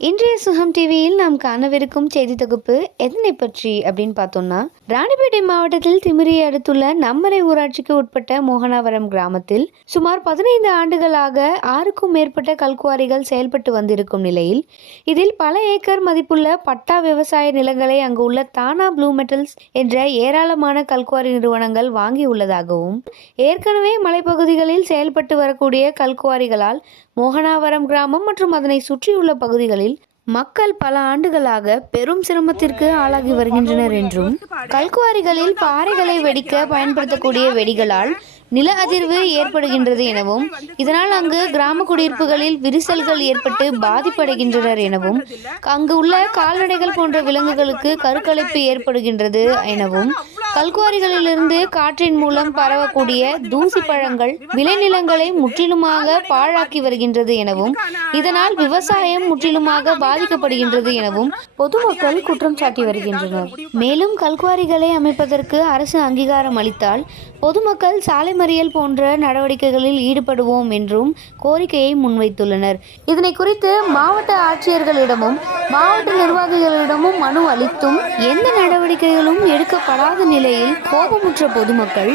இன்றைய சுகம் டிவியில் நாம் காணவிருக்கும் செய்தி தொகுப்பு எதனை பற்றி அப்படின்னு பார்த்தோம்னா ராணிப்பேட்டை மாவட்டத்தில் திமிரியை அடுத்துள்ள நம்மரை ஊராட்சிக்கு உட்பட்ட மோகனாவரம் கிராமத்தில் சுமார் பதினைந்து ஆண்டுகளாக ஆறுக்கும் மேற்பட்ட கல்குவாரிகள் செயல்பட்டு வந்திருக்கும் நிலையில் இதில் பல ஏக்கர் மதிப்புள்ள பட்டா விவசாய நிலங்களை அங்கு உள்ள தானா ப்ளூ மெட்டல்ஸ் என்ற ஏராளமான கல்குவாரி நிறுவனங்கள் வாங்கியுள்ளதாகவும் ஏற்கனவே மலைப்பகுதிகளில் செயல்பட்டு வரக்கூடிய கல்குவாரிகளால் மோகனாவரம் கிராமம் மற்றும் அதனை சுற்றியுள்ள பகுதிகளில் மக்கள் பல ஆண்டுகளாக பெரும் சிரமத்திற்கு ஆளாகி வருகின்றனர் என்றும் கல்குவாரிகளில் பாறைகளை வெடிக்க பயன்படுத்தக்கூடிய வெடிகளால் நில அதிர்வு ஏற்படுகின்றது எனவும் இதனால் அங்கு கிராம குடியிருப்புகளில் விரிசல்கள் ஏற்பட்டு பாதிப்படைகின்றனர் எனவும் அங்கு உள்ள கால்நடைகள் போன்ற விலங்குகளுக்கு கருக்கலைப்பு ஏற்படுகின்றது எனவும் கல்குவாரிகளிலிருந்து காற்றின் மூலம் பரவக்கூடிய தூசி பழங்கள் விளைநிலங்களை முற்றிலுமாக பாழாக்கி வருகின்றது எனவும் இதனால் விவசாயம் முற்றிலுமாக பாதிக்கப்படுகின்றது எனவும் பொதுமக்கள் குற்றம் சாட்டி வருகின்றனர். மேலும் கல்குவாரிகளை அமைப்பதற்கு அரசு அங்கீகாரம் அளித்தால் பொதுமக்கள் சாலை மறியல் போன்ற நடவடிக்கைகளில் ஈடுபடுவோம் என்றும் கோரிக்கையை முன்வைத்துள்ளனர். இதனை குறித்து மாவட்ட ஆட்சியர்களிடமும் மாவட்ட நிர்வாகிகளிடமும் மனு அளித்தும் எந்த நடவடிக்கைகளும் எடுக்கப்படாத நிலை நிலையில் கோபமுற்ற பொதுமக்கள்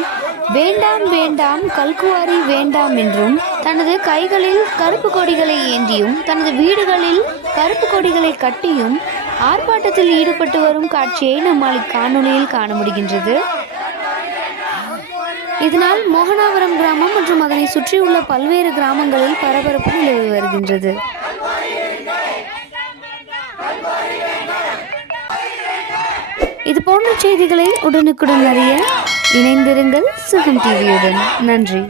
வேண்டாம் வேண்டாம் கல்குவாரி வேண்டாம் என்றும் தனது கைகளில் கருப்பு கொடிகளை ஏந்தியும் தனது வீடுகளில் கருப்பு கொடிகளை கட்டியும் ஆர்ப்பாட்டத்தில் ஈடுபட்டு வரும் காட்சியை நம்மால் இக்காணொலியில் காண முடிகின்றது. இதனால் மோகனாவரம் கிராமம் மற்றும் அதனை சுற்றியுள்ள பல்வேறு கிராமங்களில் பரபரப்பு நிலவி வருகின்றது. இது போன்ற செய்திகளை உடனுக்குடன் அறிய இணைந்திருங்கள் சுகம் டிவியுடன். நன்றி.